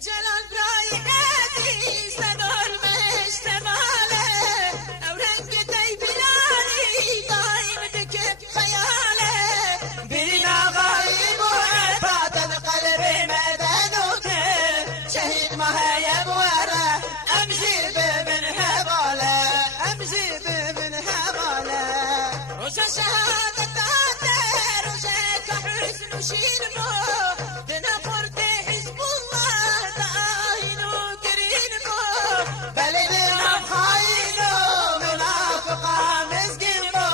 جلال برای عزیز ندار مشتماله او رنگ دی بلاری دایم دکت خیاله برین آقایی بوعفات قلب مدن و دل شهید مهی بوره امشي بابن هباله امشي بابن هباله روز شهادت داده روز که حسن و شیر مو دنا خورده حزب الله داین و گرین مو بلدنا بخاينو منافقة مسكين مو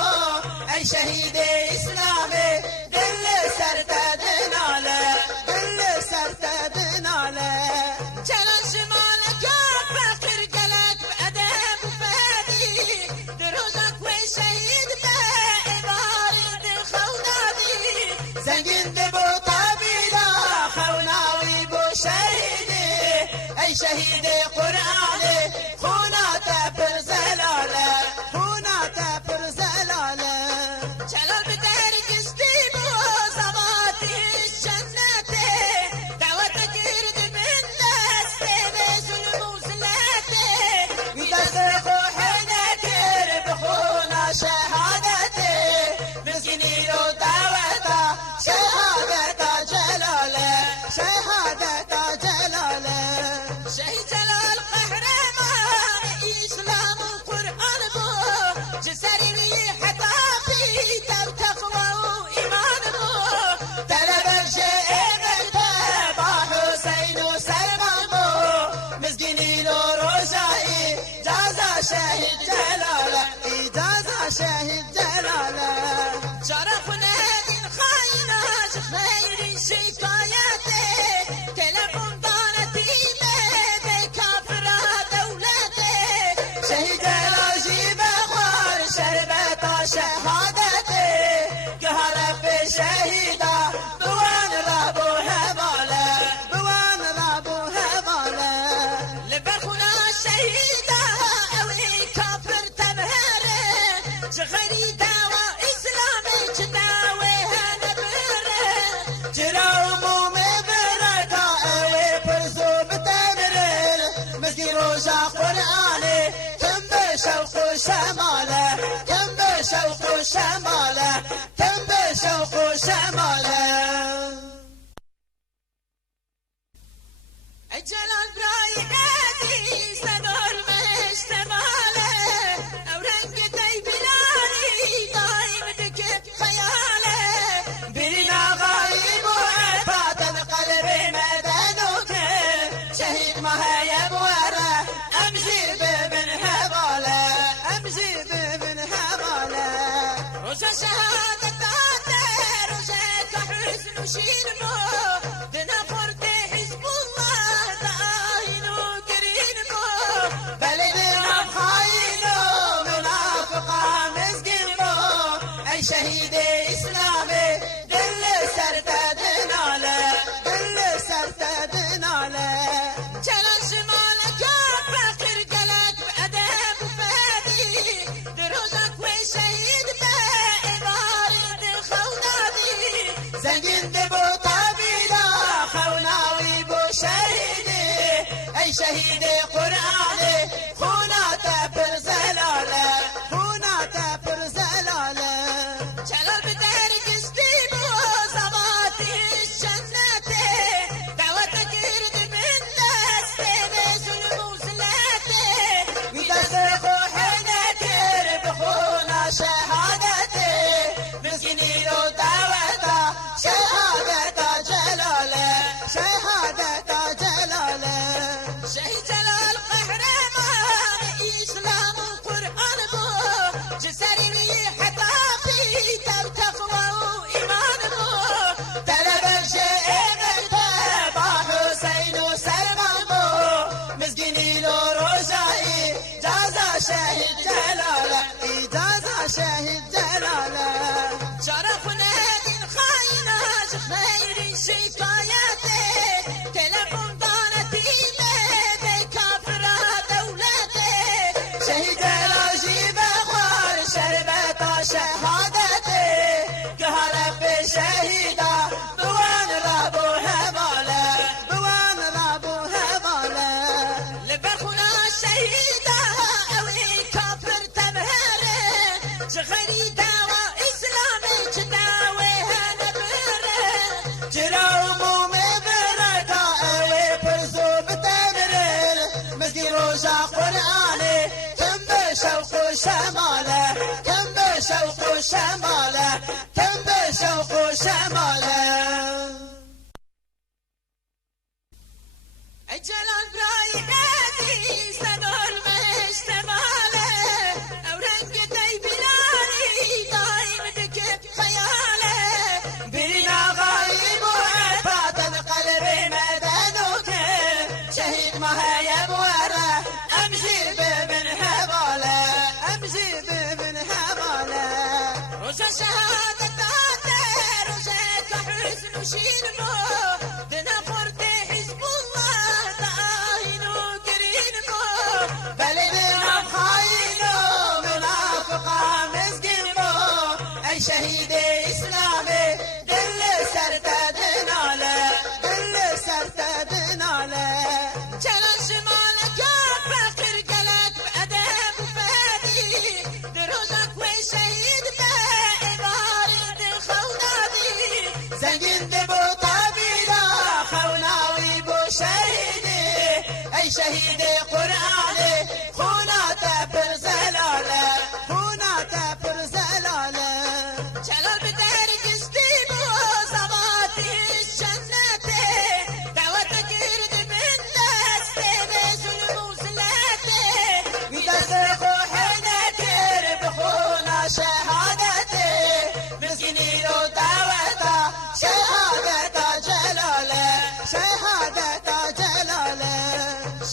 اي شهيد اسلامي دل سرتدنا له دل سرتدنا له جلال شمالك فقر قلق بأدب وفادي دروزك وشهيد بعبارة خونادي زنجين دبو طبيلة خوناوي بو شهيدي اي شهيد قرآني خوناته پر زلاله خوناته پر زلاله جلال بدر قصدي بوزواتي الجنة دعوتك يرد من دستي بظلم وزلاتي ويدسخو حنكر بخونا شهادتي مسكيني لو دعوته شهادة جلاله شهادة جلاله شهيد جلال قهرمان إسلام وقرآن بو جسري حتى في تب تقوى وإيمان بو طلب الشيء مكتب حسين وسلمان بو مسكيني لو رجائي جازا شهيد جلاله إجازة شهيد جلاله شرفنا دين خاينة خير شكاياتي تلفون دانتي بيدي كافرة دولتي شهيد جلاجي بخار شربت شهادتي قهر في شهيدة بوان رابو هبالة بوان رابو هبالة لبرخنا الشهيدة أولي كافر تبهره جغيري دعوة إسلامي جداويها نبره جراومو مبركة اوي برزو بتمرر مسكين روشا قرآني كم بشوق شماله كم بشوق شماله كم بشوق شماله جلال برای عزیز ندار مشتماله او رنگ دی بلاری دایم دکت خیاله برین آقایی بوعفات قلب مدن و دل شهید مهی بوره امشي بابن هباله امشي بابن هباله روز شهادت داده روز که حسن و شیر مو دنا خورده حزب الله داین و گرین مو بلدنا بخاينو منافقة مسكين مو اي شهيد اسلامي دل سرتدنا له دل سرتدنا له جلال شمالك فقر قلق بأدب وفادي دروزك وشهيد بعبارة خونادي زنجين دبو طبيلة خوناوي بو شهيدي اي شهيد قرآني خوناته پر زلاله خوناته پر زلاله جلال بدر قصدي بوزواتي الجنة دعوتك يرد من دستي بظلم وزلاتي ويدسخو حنكر بخونا شهادتي مسكيني لو دعوته شهادة جلاله شهادة جلاله شهيد جلال شماله كم بشوق شماله كم بشوق شماله الجلال براي هادي سدول مش تماله او رنقتي بلالي دايم بكب خياله بينا غايب وعفات القلب مدنوك شهيد ما هي بوره امشي بابن هباله امشي بابن هباله رجا شهادة تاتر رجاك حسن وشين مو دنا فرتي حزب الله داهنو قرين مو بلدنا بخاينو منافقة مسكين مو اي شهيد اسلامي دل سرتدنا له دل سرتدنا له جلال شمالك فقر قلق بأدب وفادي دروجك وشهيد بإبارة خونادي زنجين دبو طبيلة خوناوي بو شهيدي اي شهيدي قرآني خوناته برزلالة خوناته برزلالة جلال بدر قصديبو صباتي الجنة دعوتك يرد من دستي بسلم وسلاتي بدسخو حنكر بخونا شهادتي مسكيني لو دعوته شهادة جلاله شهادة جلاله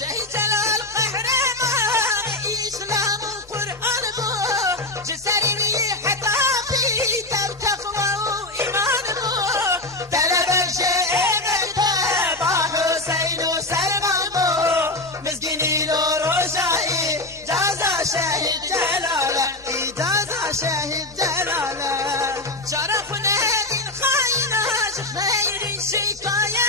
شهيد جلال قهرمان إسلام القرآن بو جسري حطافي تب تقوى وإيمان بو طلب الشيء مكتب حسين وسلمان بو مسكيني لو رجائي جازا شهيد جلاله إجازة شهيد جلاله شرفنا من خاينة خير شكاية